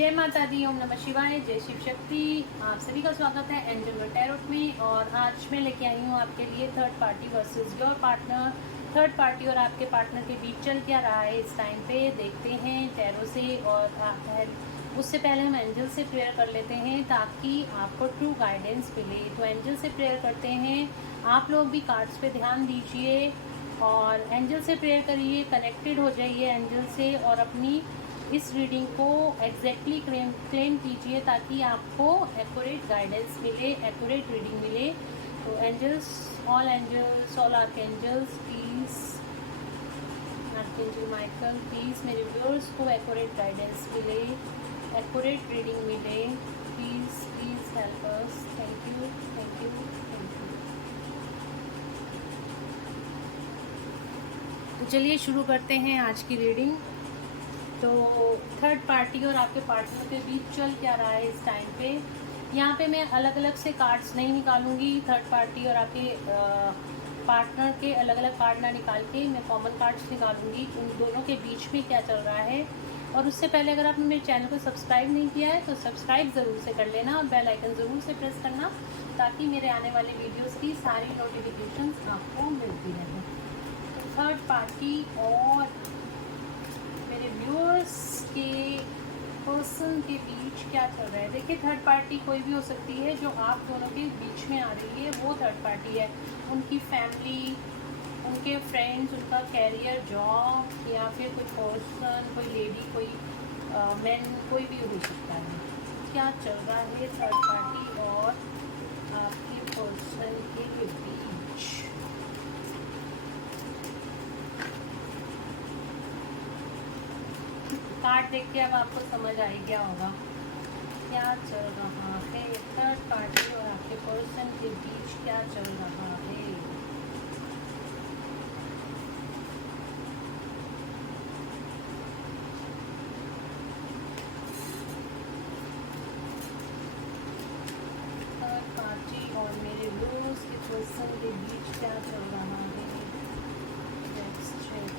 जय माता दी, ओम नमः शिवाय, जय शिव शक्ति। आप सभी का स्वागत है एंजल टैरोट में। और आज मैं लेके आई हूँ आपके लिए third party versus your partner. Third party और आपके पार्टनर के बीच चल क्या रहा है इस टाइम पे, देखते हैं टैरो से। और उससे पहले हम एंजल से प्रेयर कर लेते हैं ताकि आपको ट्रू गाइडेंस मिले। तो एंजल से प्रेयर करते हैं। आप लोग भी कार्ड्स पे ध्यान दीजिए और एंजल से प्रेयर करिए, कनेक्टेड हो जाइए एंजल से और अपनी इस रीडिंग को एग्जैक्टली क्लेम कीजिए ताकि आपको एक्यूरेट गाइडेंस मिले, एक्यूरेट रीडिंग मिले। तो angels, all archangels please, archangel Michael please मेरे व्यूअर्स को एक्यूरेट गाइडेंस मिले, एक्यूरेट रीडिंग मिले। Please please help us. Thank you, thank you, thank you. तो चलिए शुरू करते हैं आज की रीडिंग। तो थर्ड पार्टी और आपके पार्टनर के बीच चल क्या रहा है इस टाइम पे। यहाँ पे मैं अलग अलग से कार्ड्स नहीं निकालूंगी। थर्ड पार्टी और आपके पार्टनर के अलग अलग कार्ड ना निकाल के मैं कॉमन कार्ड्स निकालूंगी, उन दोनों के बीच में क्या चल रहा है। और उससे पहले अगर आपने मेरे चैनल को सब्सक्राइब नहीं किया है तो सब्सक्राइब ज़रूर से कर लेना और बेल आइकन ज़रूर से प्रेस करना ताकि मेरे आने वाले वीडियोज़ की सारी नोटिफिकेशंस आपको मिलती रहें। तो थर्ड पार्टी और मेरे व्यूअर्स के पर्सन के बीच क्या चल रहा है। देखिए, थर्ड पार्टी कोई भी हो सकती है जो आप दोनों के बीच में आ रही है, वो थर्ड पार्टी है। उनकी फैमिली, उनके फ्रेंड्स, उनका कैरियर, जॉब या फिर कोई पर्सन, कोई लेडी, कोई मैन, कोई भी हो सकता है। क्या चल रहा है थर्ड पार्टी और आपके पर्सन के बीच। कार्ड देख के अब आपको समझ आ ही गया होगा क्या चल रहा है। थर्ड पार्टी और आपके पर्सन के बीच क्या चल रहा है। थर्ड पार्टी और मेरे व्यूअर्स के पर्सन के बीच क्या चल रहा है। Let's check.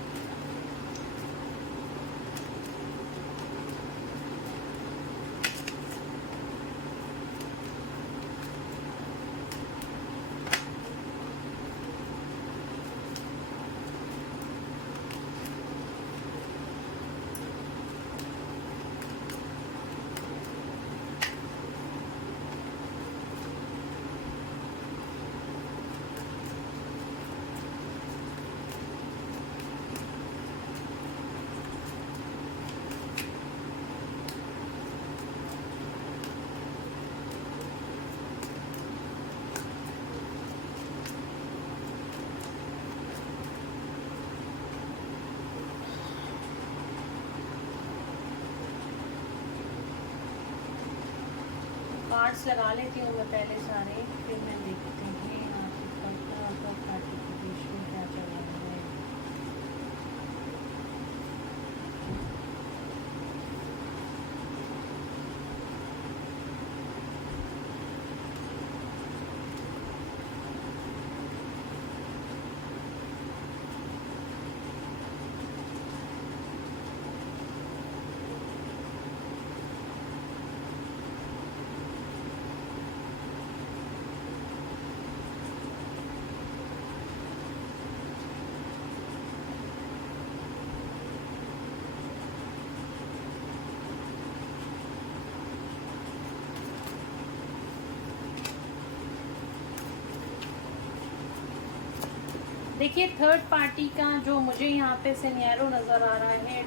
कार्ड्स लगा लेती हूँ मैं पहले सारे, फिर मैं देखते हैं आपके पार्टनर और थर्ड पार्टी के बीच में क्या चल रहा है। देखिए, थर्ड पार्टी का जो मुझे यहाँ पे सिनेरियो नज़र आ रहा है,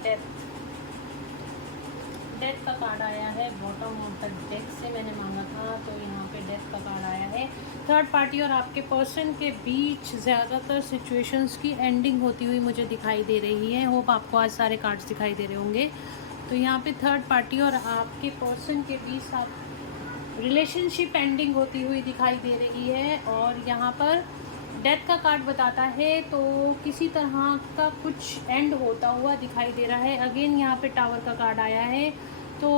डेथ का कार्ड आया है। बॉटम ऑफ द डेक से मैंने मांगा था तो यहाँ पे डेथ का कार्ड आया है। थर्ड पार्टी और आपके पर्सन के बीच ज़्यादातर सिचुएशंस की एंडिंग होती हुई मुझे दिखाई दे रही है। होप आपको आज सारे कार्ड्स दिखाई दे रहे होंगे। तो यहाँ पे थर्ड पार्टी और आपके पर्सन के बीच आप रिलेशनशिप एंडिंग होती हुई दिखाई दे रही है। और यहाँ पर डेथ का कार्ड बताता है तो किसी तरह का कुछ एंड होता हुआ दिखाई दे रहा है। अगेन यहाँ पे टावर का कार्ड आया है तो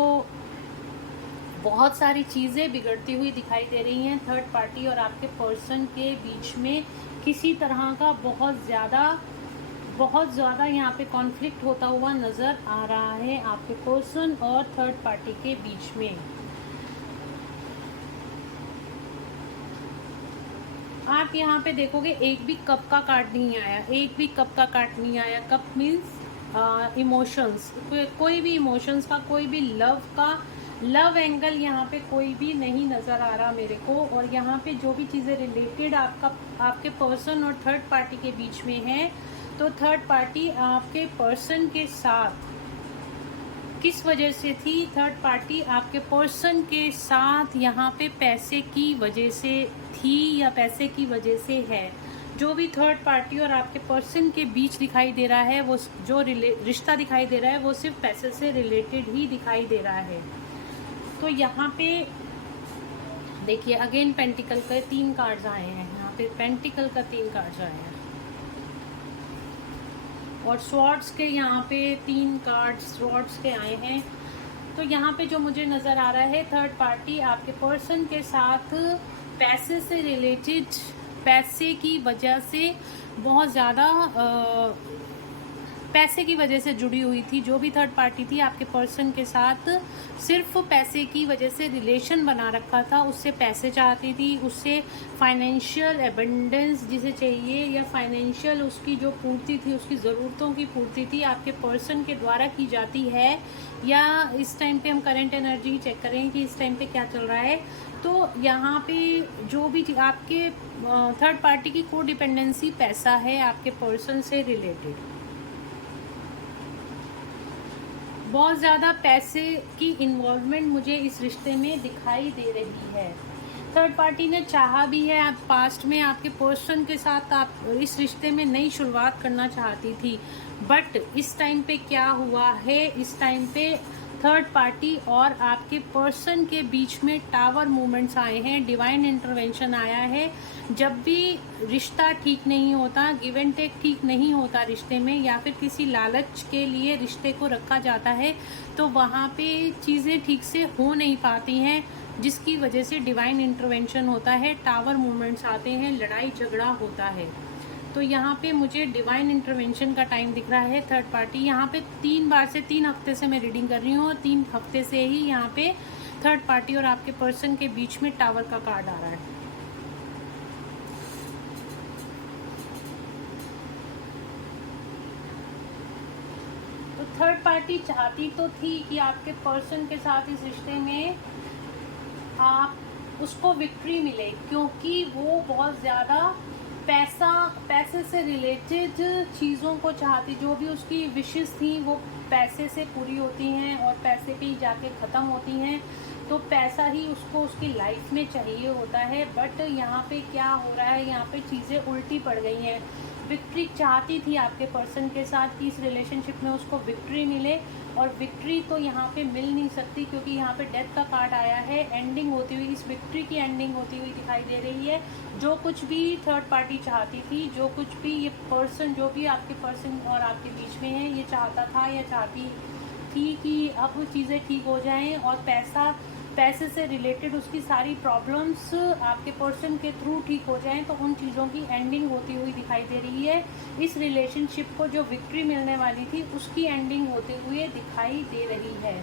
बहुत सारी चीज़ें बिगड़ती हुई दिखाई दे रही हैं। थर्ड पार्टी और आपके पर्सन के बीच में किसी तरह का बहुत ज़्यादा बहुत ज़्यादा यहाँ पे कॉन्फ्लिक्ट होता हुआ नज़र आ रहा है आपके पर्सन और थर्ड पार्टी के बीच में। आप यहाँ पे देखोगे एक भी कप का कार्ड नहीं आया, एक भी कप का कार्ड नहीं आया। कप मीन्स इमोशंस, कोई भी इमोशंस का, कोई भी लव का, लव एंगल यहाँ पे कोई भी नहीं नज़र आ रहा मेरे को। और यहाँ पे जो भी चीज़ें रिलेटेड आपके पर्सन और थर्ड पार्टी के बीच में है, तो थर्ड पार्टी आपके पर्सन के साथ किस वजह से थी? थर्ड पार्टी आपके पर्सन के साथ यहाँ पे पैसे की वजह से थी या पैसे की वजह से है। जो भी थर्ड पार्टी और आपके पर्सन के बीच दिखाई दे रहा है, वो जो रिश्ता दिखाई दे रहा है, वो सिर्फ पैसे से रिलेटेड ही दिखाई दे रहा है। तो यहाँ पे देखिए अगेन पेंटिकल के 3 कार्ड्स आए हैं, यहाँ पे पेंटिकल का 3 कार्ड्स आए हैं और स्वॉर्ड्स के यहाँ पे 3 कार्ड्स स्वॉर्ड्स के आए हैं। तो यहाँ पे जो मुझे नज़र आ रहा है, थर्ड पार्टी आपके पर्सन के साथ पैसे से रिलेटेड, पैसे की वजह से बहुत ज़्यादा पैसे की वजह से जुड़ी हुई थी। जो भी थर्ड पार्टी थी आपके पर्सन के साथ सिर्फ पैसे की वजह से रिलेशन बना रखा था, उससे पैसे चाहती थी, उससे फाइनेंशियल एबंडेंस जिसे चाहिए या फाइनेंशियल उसकी जो पूर्ति थी, उसकी ज़रूरतों की पूर्ति थी, आपके पर्सन के द्वारा की जाती है। या इस टाइम पे हम करंट एनर्जी चेक करें कि इस टाइम पे क्या चल रहा है। तो यहाँ पे जो भी आपके थर्ड पार्टी की को डिपेंडेंसी पैसा है आपके पर्सन से रिलेटेड, बहुत ज़्यादा पैसे की इन्वॉल्वमेंट मुझे इस रिश्ते में दिखाई दे रही है। थर्ड पार्टी ने चाहा भी है, आप पास्ट में आपके पर्सन के साथ आप इस रिश्ते में नई शुरुआत करना चाहती थी, बट इस टाइम पे क्या हुआ है, इस टाइम पे थर्ड पार्टी और आपके पर्सन के बीच में टावर मूवमेंट्स आए हैं, डिवाइन इंटरवेंशन आया है। जब भी रिश्ता ठीक नहीं होता, गिव एंड टेक ठीक नहीं होता रिश्ते में, या फिर किसी लालच के लिए रिश्ते को रखा जाता है, तो वहाँ पे चीज़ें ठीक से हो नहीं पाती हैं, जिसकी वजह से डिवाइन इंटरवेंशन होता है, टावर मूवमेंट्स आते हैं, लड़ाई झगड़ा होता है। तो यहाँ पे मुझे डिवाइन इंटरवेंशन का टाइम दिख रहा है। थर्ड पार्टी यहाँ पे 3 बार से 3 हफ्ते से मैं रीडिंग कर रही हूँ और 3 हफ्ते से ही यहाँ पे थर्ड पार्टी और आपके पर्सन के बीच में टावर का कार्ड आ रहा है। तो थर्ड पार्टी चाहती तो थी कि आपके पर्सन के साथ इस रिश्ते में आप उसको विक्ट्री मिले, क्योंकि वो बहुत ज़्यादा पैसे से रिलेटेड चीज़ों को चाहती। जो भी उसकी विशेस थी वो पैसे से पूरी होती हैं और पैसे पे ही जाके ख़त्म होती हैं। तो पैसा ही उसको उसकी लाइफ में चाहिए होता है। बट यहाँ पे क्या हो रहा है, यहाँ पे चीज़ें उल्टी पड़ गई हैं। विक्ट्री चाहती थी आपके पर्सन के साथ कि इस रिलेशनशिप में उसको विक्ट्री मिले, और विक्ट्री तो यहाँ पे मिल नहीं सकती, क्योंकि यहाँ पे डेथ का कार्ड आया है। एंडिंग होती हुई, इस विक्ट्री की एंडिंग होती हुई दिखाई दे रही है। जो कुछ भी थर्ड पार्टी चाहती थी, जो कुछ भी ये पर्सन, जो भी आपके पर्सन और आपके बीच में है, ये चाहता था या चाहती थी कि अब चीज़ें ठीक हो जाएं और पैसे से रिलेटेड उसकी सारी प्रॉब्लम्स आपके पर्सन के थ्रू ठीक हो जाएं, तो उन चीज़ों की एंडिंग होती हुई दिखाई दे रही है। इस रिलेशनशिप को जो विक्ट्री मिलने वाली थी, उसकी एंडिंग होते हुए दिखाई दे रही है।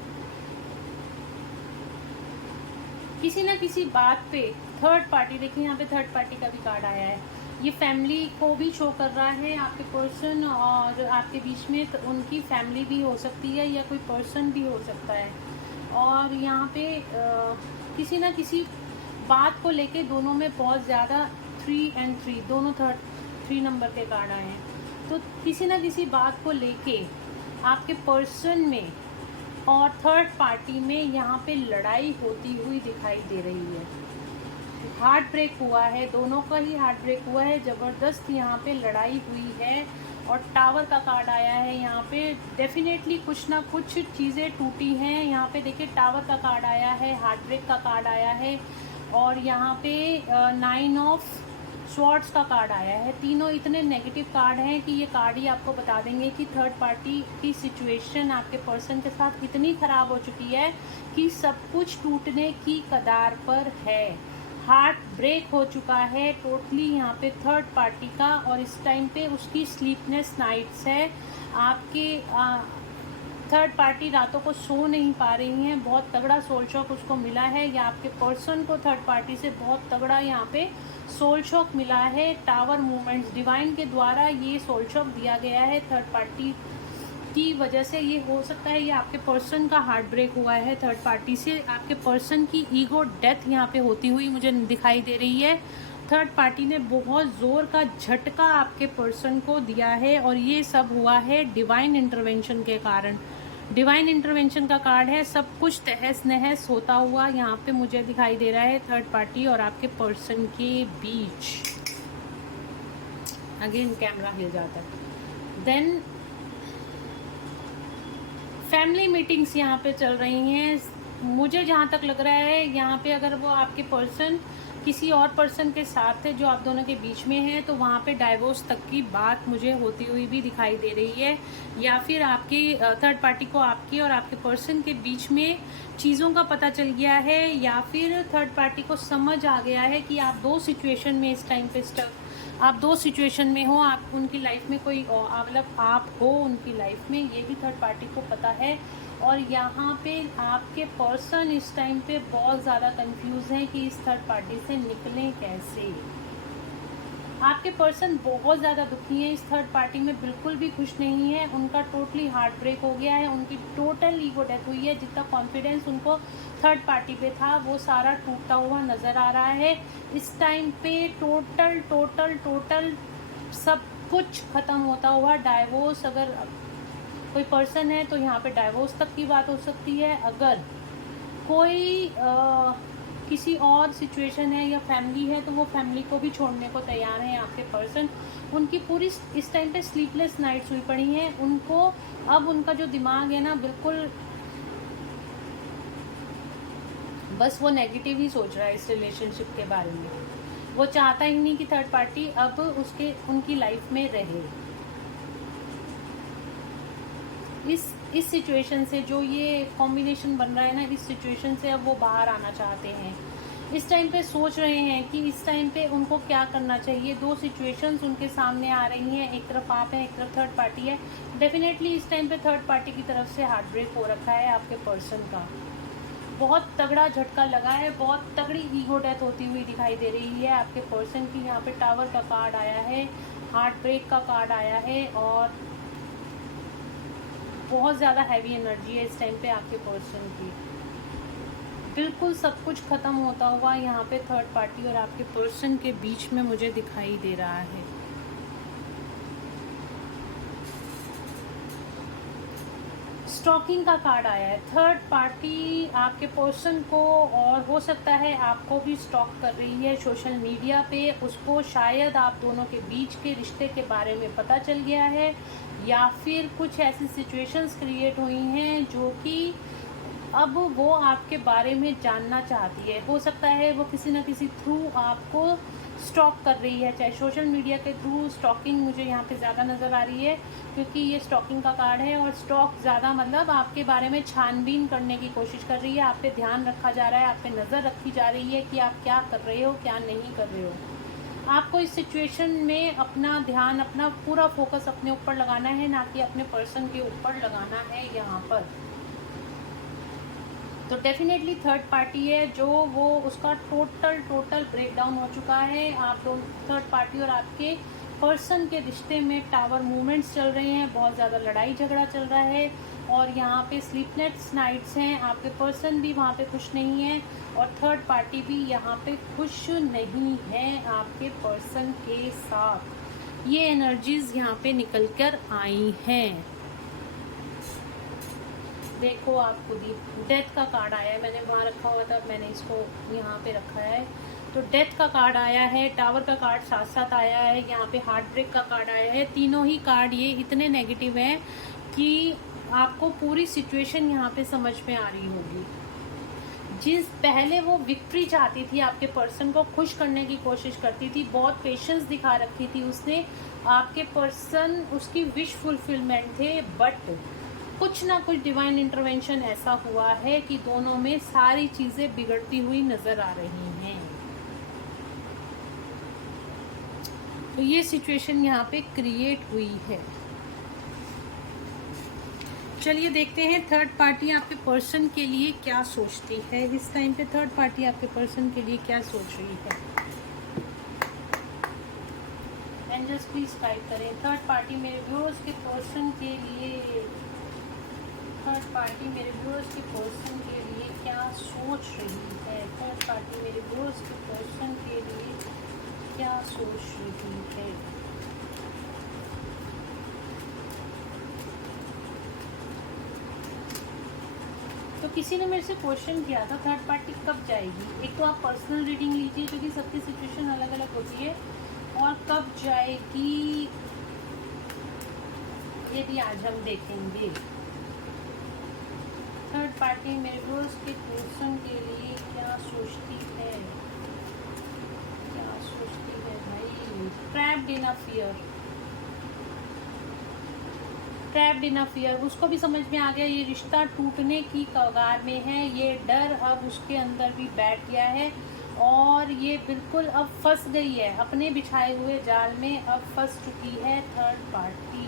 किसी न किसी बात पे थर्ड पार्टी, देखिए यहाँ पे थर्ड पार्टी का भी कार्ड आया है, ये फैमिली को भी शो कर रहा है। आपके पर्सन और आपके बीच में तो उनकी फैमिली भी हो सकती है या कोई पर्सन भी हो सकता है। और यहाँ पे किसी ना किसी बात को लेके दोनों में बहुत ज़्यादा 3 और 3 दोनों 3 नंबर के कार्ड आए हैं। तो किसी ना किसी बात को लेके आपके पर्सन में और थर्ड पार्टी में यहाँ पे लड़ाई होती हुई दिखाई दे रही है। हार्ट ब्रेक हुआ है, दोनों का ही हार्ट ब्रेक हुआ है, ज़बरदस्त यहाँ पे लड़ाई हुई है। और टावर का कार्ड आया है, यहाँ पे डेफिनेटली कुछ ना कुछ चीज़ें टूटी हैं। यहाँ पे देखिए टावर का कार्ड आया है, हार्ट ब्रेक का कार्ड आया है, और यहाँ पे 9 ऑफ स्वॉर्ड्स का कार्ड आया है। तीनों इतने नेगेटिव कार्ड हैं कि ये कार्ड ही आपको बता देंगे कि थर्ड पार्टी की सिचुएशन आपके पर्सन के साथ इतनी ख़राब हो चुकी है कि सब कुछ टूटने की कगार पर है। हार्ट ब्रेक हो चुका है टोटली यहाँ पे थर्ड पार्टी का, और इस टाइम पे उसकी स्लीपनेस नाइट्स है। आपके थर्ड पार्टी रातों को सो नहीं पा रही हैं, बहुत तगड़ा सोल शॉक उसको मिला है, या आपके पर्सन को थर्ड पार्टी से बहुत तगड़ा यहाँ पे सोल शॉक मिला है। टावर मूवमेंट्स डिवाइन के द्वारा ये सोल शॉक दिया गया है थर्ड पार्टी की वजह से। ये हो सकता है ये आपके पर्सन का हार्ट ब्रेक हुआ है थर्ड पार्टी से, आपके पर्सन की ईगो डेथ यहाँ पे होती हुई मुझे दिखाई दे रही है। थर्ड पार्टी ने बहुत ज़ोर का झटका आपके पर्सन को दिया है, और ये सब हुआ है डिवाइन इंटरवेंशन के कारण। डिवाइन इंटरवेंशन का कार्ड है, सब कुछ तहस नहस होता हुआ यहाँ पे मुझे दिखाई दे रहा है थर्ड पार्टी और आपके पर्सन के बीच। अगेन कैमरा हिल जाता है। देन फैमिली मीटिंग्स यहाँ पे चल रही हैं। मुझे जहाँ तक लग रहा है यहाँ पे अगर वो आपके पर्सन किसी और पर्सन के साथ है जो आप दोनों के बीच में है, तो वहाँ पे डाइवोर्स तक की बात मुझे होती हुई भी दिखाई दे रही है, या फिर आपकी थर्ड पार्टी को आपकी और आपके पर्सन के बीच में चीज़ों का पता चल गया है, या फिर थर्ड पार्टी को समझ आ गया है कि आप दो सिचुएशन में इस टाइम पे आप दो सिचुएशन में हो। आप उनकी लाइफ में कोई मतलब आप हो उनकी लाइफ में, ये भी थर्ड पार्टी को पता है। और यहाँ पे आपके पर्सन इस टाइम पे बहुत ज़्यादा कंफ्यूज हैं कि इस थर्ड पार्टी से निकलें कैसे। आपके पर्सन बहुत ज़्यादा दुखी हैं, इस थर्ड पार्टी में बिल्कुल भी खुश नहीं है। उनका टोटली हार्ट ब्रेक हो गया है, उनकी टोटल ईगो डेथ हुई है। जितना कॉन्फिडेंस उनको थर्ड पार्टी पे था वो सारा टूटता हुआ नज़र आ रहा है इस टाइम पे। टोटल सब कुछ ख़त्म होता हुआ। डाइवोर्स अगर कोई पर्सन है तो यहाँ पे डाइवोर्स तक की बात हो सकती है। अगर कोई किसी और सिचुएशन है या फैमिली है तो वो फैमिली को भी छोड़ने को तैयार हैं आपके पर्सन। उनकी पूरी इस टाइम पे स्लीपलेस नाइट्स हुई पड़ी हैं उनको। अब उनका जो दिमाग है ना बिल्कुल बस वो नेगेटिव ही सोच रहा है इस रिलेशनशिप के बारे में। वो चाहता ही नहीं कि थर्ड पार्टी अब उनकी लाइफ में रहे। इस सिचुएशन से जो ये कॉम्बिनेशन बन रहा है ना, इस सिचुएशन से अब वो बाहर आना चाहते हैं। इस टाइम पे सोच रहे हैं कि इस टाइम पे उनको क्या करना चाहिए। दो सिचुएशंस उनके सामने आ रही हैं, एक तरफ आप हैं, एक तरफ थर्ड पार्टी है। डेफिनेटली इस टाइम पे थर्ड पार्टी की तरफ से हार्ट ब्रेक हो रखा है आपके पर्सन का। बहुत तगड़ा झटका लगा है, बहुत तगड़ी ईगो डेथ होती हुई दिखाई दे रही है आपके पर्सन की। यहाँ पे टावर का कार्ड आया है, हार्ट ब्रेक का कार्ड आया है, और बहुत ज़्यादा हैवी एनर्जी है इस टाइम पे आपके पर्सन की। बिल्कुल सब कुछ ख़त्म होता हुआ यहाँ पे थर्ड पार्टी और आपके पर्सन के बीच में मुझे दिखाई दे रहा है। स्टॉकिंग का कार्ड आया है। थर्ड पार्टी आपके पर्सन को और हो सकता है आपको भी स्टॉक कर रही है सोशल मीडिया पे। उसको शायद आप दोनों के बीच के रिश्ते के बारे में पता चल गया है, या फिर कुछ ऐसी सिचुएशंस क्रिएट हुई हैं जो कि अब वो आपके बारे में जानना चाहती है। हो सकता है वो किसी न किसी थ्रू आपको स्टॉक कर रही है, चाहे सोशल मीडिया के थ्रू। स्टॉकिंग मुझे यहाँ पे ज़्यादा नज़र आ रही है क्योंकि ये स्टॉकिंग का कार्ड है, और स्टॉक ज़्यादा मतलब आपके बारे में छानबीन करने की कोशिश कर रही है। आप पे ध्यान रखा जा रहा है, आप पे नज़र रखी जा रही है कि आप क्या कर रहे हो क्या नहीं कर रहे हो। आपको इस सिचुएशन में अपना ध्यान, अपना पूरा फोकस अपने ऊपर लगाना है, ना कि अपने पर्सन के ऊपर लगाना है यहाँ पर। तो डेफिनेटली थर्ड पार्टी है जो वो उसका टोटल ब्रेकडाउन हो चुका है। आप दोनों थर्ड पार्टी और आपके पर्सन के रिश्ते में टावर मूवमेंट्स चल रहे हैं, बहुत ज़्यादा लड़ाई झगड़ा चल रहा है, और यहाँ पे स्लीपलेस नाइट्स हैं। आपके पर्सन भी वहाँ पे खुश नहीं है, और थर्ड पार्टी भी यहाँ पे खुश नहीं है आपके पर्सन के साथ। ये एनर्जीज यहाँ पे निकल कर आई हैं। देखो आप खुद ही, डेथ का कार्ड आया है। मैंने वहाँ रखा हुआ था, मैंने इसको यहाँ पे रखा है। तो डेथ का कार्ड आया है, टावर का कार्ड साथ साथ आया है, यहाँ पे हार्ट ब्रेक का कार्ड आया है। तीनों ही कार्ड ये इतने नेगेटिव हैं कि आपको पूरी सिचुएशन यहाँ पे समझ में आ रही होगी। जिस पहले वो विक्ट्री चाहती थी, आपके पर्सन को खुश करने की कोशिश करती थी, बहुत पेशेंस दिखा रखी थी उसने। आपके पर्सन उसकी विश फुलफिलमेंट थे, बट कुछ ना कुछ डिवाइन इंटरवेंशन ऐसा हुआ है कि दोनों में सारी चीज़ें बिगड़ती हुई नज़र आ रही हैं। तो ये सिचुएशन यहाँ पे क्रिएट हुई है। चलिए देखते हैं थर्ड पार्टी आपके पर्सन के लिए क्या सोचती है इस टाइम पे। थर्ड पार्टी आपके पर्सन के लिए क्या सोच रही है। एंजल्स प्लीज गाइड करें थर्ड पार्टी मेरे व्यूअर्स के पर्सन के लिए। थर्ड पार्टी मेरे व्यूअर्स के पर्सन के लिए क्या सोच रही है। थर्ड पार्टी मेरे व्यूअर्स के पर्सन के लिए क्या सोच रही है। तो किसी ने मेरे से क्वेश्चन किया था थर्ड पार्टी कब जाएगी। एक तो आप पर्सनल रीडिंग लीजिए क्योंकि सबकी सिचुएशन अलग अलग होती है, और कब जाएगी ये भी आज हम देखेंगे। थर्ड पार्टी मेरे व्यूअर्स के पर्सन के लिए क्या सोचती है, क्या सोचती है भाई। Trapped in a fear, trapped in a fear. उसको भी समझ में आ गया ये रिश्ता टूटने की कगार में है। ये डर अब उसके अंदर भी बैठ गया है और ये बिल्कुल अब फंस गई है अपने बिछाए हुए जाल में, अब फंस चुकी है थर्ड पार्टी।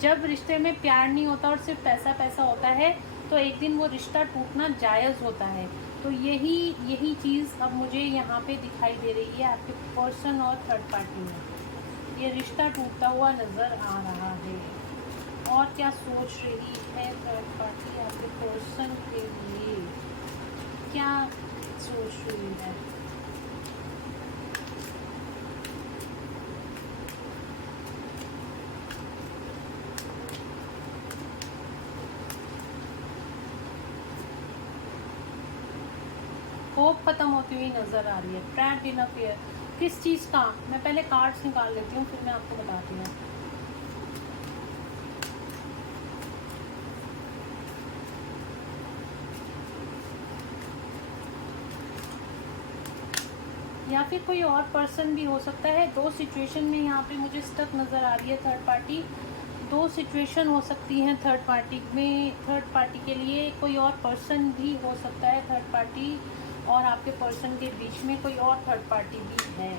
जब रिश्ते में प्यार नहीं होता और सिर्फ पैसा पैसा होता है तो एक दिन वो रिश्ता टूटना जायज़ होता है। तो यही चीज़ अब मुझे यहाँ पे दिखाई दे रही है आपके पर्सन और थर्ड पार्टी में। ये रिश्ता टूटता हुआ नज़र आ रहा है। और क्या सोच रही है थर्ड पार्टी आपके पर्सन के लिए, क्या सोच रही है। होप खत्म होती हुई नज़र आ रही है। ट्रैप्ड इन अ फियर, किस चीज़ का। मैं पहले कार्ड्स निकाल लेती हूँ फिर मैं आपको बताती हूँ। या फिर कोई और पर्सन भी हो सकता है। दो सिचुएशन में यहाँ पे मुझे स्टक नज़र आ रही है थर्ड पार्टी। दो सिचुएशन हो सकती हैं थर्ड पार्टी में। थर्ड पार्टी के लिए कोई और पर्सन भी हो सकता है। थर्ड पार्टी और आपके पर्सन के बीच में कोई और थर्ड पार्टी भी है।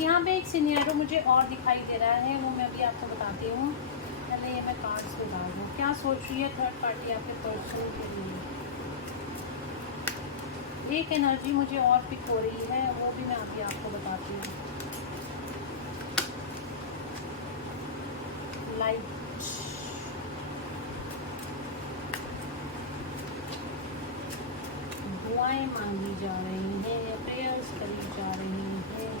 यहाँ पे एक सिनेरियो मुझे और दिखाई दे रहा है, वो मैं अभी आपको बताती हूँ। पहले ये मैं कार्ड्स निकाल दूँ। क्या सोच रही है थर्ड पार्टी आपके पर्सन के लिए। एक एनर्जी मुझे और पिक हो रही है, वो भी मैं अभी आपको बताती हूँ। लाइट, दुआएं मांगी जा रही हैं, प्रेयर्स करी जा रही हैं।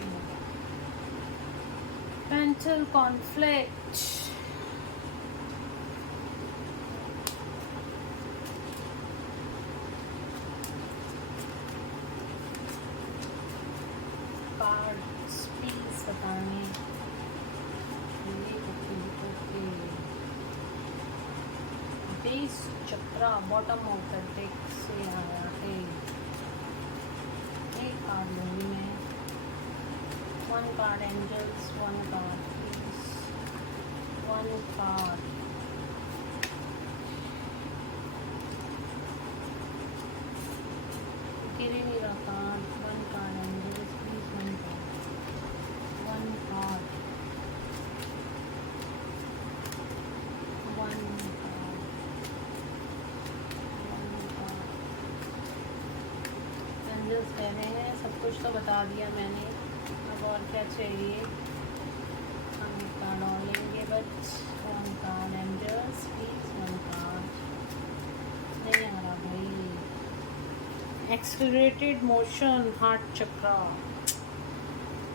पेंटल कॉन्फ्लिक्ट, कार्ड्स प्लीज बताएं। Base chakra bottom of the deck से आया है। एक कार्ड लूँगी मैं। One card angels, one card please, one card. गिर ही नहीं रहा card. One card angels please, one card, one card, one कह रहे हैं सब कुछ तो बता दिया मैंने, अब और क्या चाहिए। हम एक कार्ड और लेंगे बस। One card angels please, one card. नहीं आ रहा भाई। Accelerated motion, heart chakra.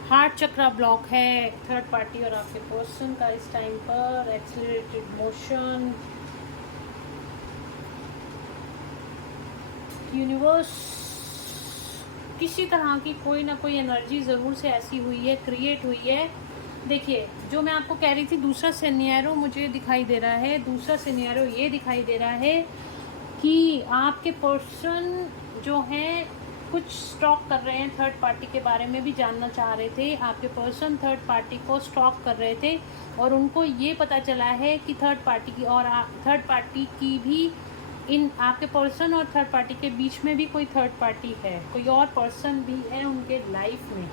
Heart chakra block है थर्ड पार्टी और आपके पर्सन का इस टाइम पर। एक्सेलरेटेड मोशन, यूनिवर्स किसी तरह की कोई ना कोई एनर्जी ज़रूर से ऐसी हुई है, क्रिएट हुई है। देखिए जो मैं आपको कह रही थी, दूसरा सिनेरियो मुझे दिखाई दे रहा है। दूसरा सिनेरियो ये दिखाई दे रहा है कि आपके पर्सन जो हैं कुछ स्टॉक कर रहे हैं, थर्ड पार्टी के बारे में भी जानना चाह रहे थे। आपके पर्सन थर्ड पार्टी को स्टॉक कर रहे थे और उनको ये पता चला है कि थर्ड पार्टी की और थर्ड पार्टी की भी इन आपके पर्सन और थर्ड पार्टी के बीच में भी कोई थर्ड पार्टी है, कोई और पर्सन भी है उनके लाइफ में।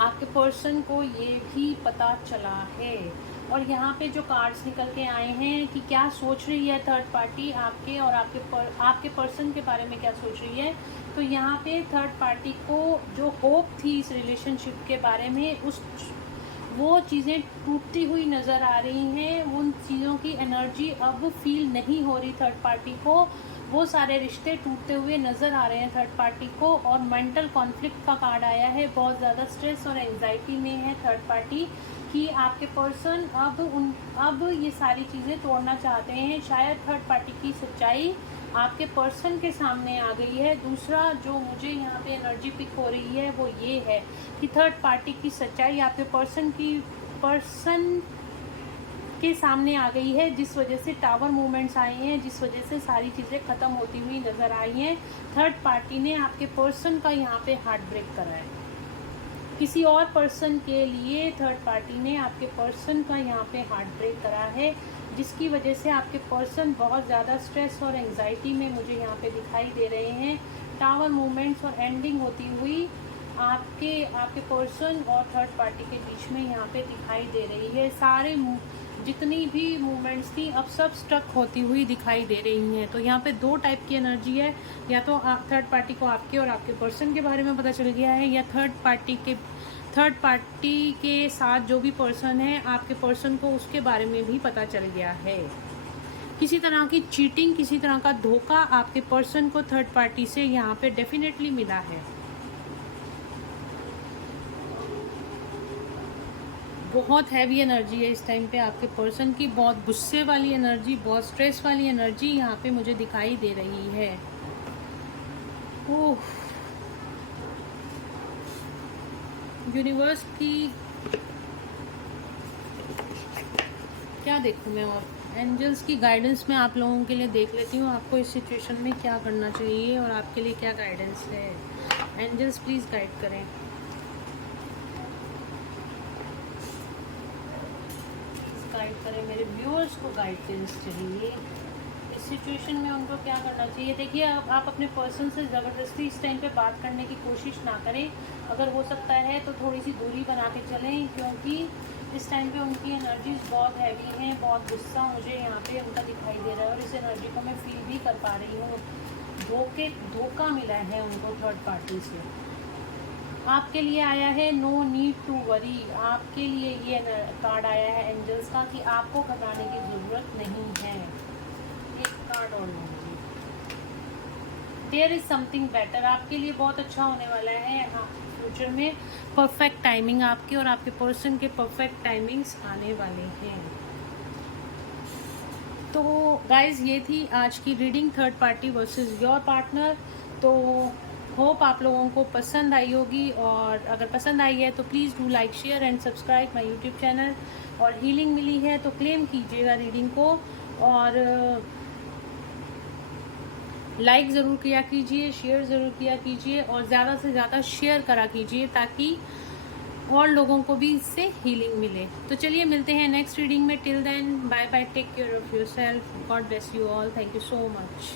आपके पर्सन को ये भी पता चला है। और यहाँ पे जो कार्ड्स निकल के आए हैं कि क्या सोच रही है थर्ड पार्टी आपके और आपके पर्सन के बारे में क्या सोच रही है। तो यहाँ पे थर्ड पार्टी को जो होप थी इस रिलेशनशिप के बारे में, वो चीज़ें टूटती हुई नज़र आ रही हैं। उन चीज़ों की एनर्जी अब फील नहीं हो रही थर्ड पार्टी को। वो सारे रिश्ते टूटते हुए नज़र आ रहे हैं थर्ड पार्टी को। और मेंटल कॉन्फ्लिक्ट का कार्ड आया है। बहुत ज़्यादा स्ट्रेस और एंजाइटी में है थर्ड पार्टी कि आपके पर्सन अब ये सारी चीज़ें तोड़ना चाहते हैं। शायद थर्ड पार्टी की सच्चाई आपके पर्सन के सामने आ गई है। दूसरा जो मुझे यहाँ पे एनर्जी पिक हो रही है वो ये है कि थर्ड पार्टी की सच्चाई आपके पर्सन के सामने आ गई है, जिस वजह से टावर मूवमेंट्स आए हैं, जिस वजह से सारी चीज़ें ख़त्म होती हुई नज़र आई हैं। थर्ड पार्टी ने आपके पर्सन का यहाँ पे हार्ट ब्रेक करा है। किसी और पर्सन के लिए थर्ड पार्टी ने आपके पर्सन का यहाँ पे हार्ट ब्रेक करा है, जिसकी वजह से आपके पर्सन बहुत ज़्यादा स्ट्रेस और एंजाइटी में मुझे यहाँ पे दिखाई दे रहे हैं। टावर मूवमेंट्स और एंडिंग होती हुई आपके पर्सन और थर्ड पार्टी के बीच में यहाँ पे दिखाई दे रही है। सारे जितनी भी मूवमेंट्स थी अब सब स्टक होती हुई दिखाई दे रही हैं। तो यहाँ पे दो टाइप की एनर्जी है, या तो थर्ड पार्टी को आपके और आपके पर्सन के बारे में पता चल गया है, या थर्ड पार्टी के साथ जो भी पर्सन है आपके पर्सन को उसके बारे में भी पता चल गया है। किसी तरह की चीटिंग, किसी तरह का धोखा आपके पर्सन को थर्ड पार्टी से यहाँ पे डेफिनेटली मिला है। बहुत हैवी एनर्जी है इस टाइम पे आपके पर्सन की। बहुत गुस्से वाली एनर्जी, बहुत स्ट्रेस वाली एनर्जी यहाँ पे मुझे दिखाई दे रही है। ओह, यूनिवर्स की क्या देखूँ मैं, और एंजल्स की गाइडेंस मैं आप लोगों के लिए देख लेती हूँ। आपको इस सिचुएशन में क्या करना चाहिए और आपके लिए क्या गाइडेंस है। एंजल्स प्लीज़ गाइड करें। गाइड करें, मेरे व्यूअर्स को गाइडेंस चाहिए। इस सिचुएशन में उनको क्या करना चाहिए। देखिए, आप अपने पर्सन से ज़बरदस्ती इस टाइम पे बात करने की कोशिश ना करें। अगर हो सकता है तो थोड़ी सी दूरी बना के चलें, क्योंकि इस टाइम पे उनकी एनर्जीज बहुत हैवी हैं। बहुत गुस्सा मुझे यहाँ पे उनका दिखाई दे रहा है और इस एनर्जी को मैं फील भी कर पा रही हूँ। धोखा मिला है उनको थर्ड पार्टी से। आपके लिए आया है नो नीड टू वरी। आपके लिए ये कार्ड आया है एंजल्स का कि आपको घबराने की ज़रूरत नहीं है। एक कार्ड और लूँगी। There is something better. आपके लिए बहुत अच्छा होने वाला है फ्यूचर में। परफेक्ट टाइमिंग आपके और आपके पर्सन के परफेक्ट टाइमिंग्स आने वाले हैं। तो गाइज, ये थी आज की reading, third party versus your partner. तो होप आप लोगों को पसंद आई होगी, और अगर पसंद आई है तो please do like, share and subscribe my YouTube channel. और हीलिंग मिली है तो क्लेम कीजिएगा रीडिंग को, और लाइक ज़रूर किया कीजिए, शेयर ज़रूर किया कीजिए, और ज़्यादा से ज़्यादा शेयर करा कीजिए ताकि और लोगों को भी इससे हीलिंग मिले। तो चलिए मिलते हैं नेक्स्ट रीडिंग में। Till then, bye bye, take care of yourself, God bless you all, thank you so much.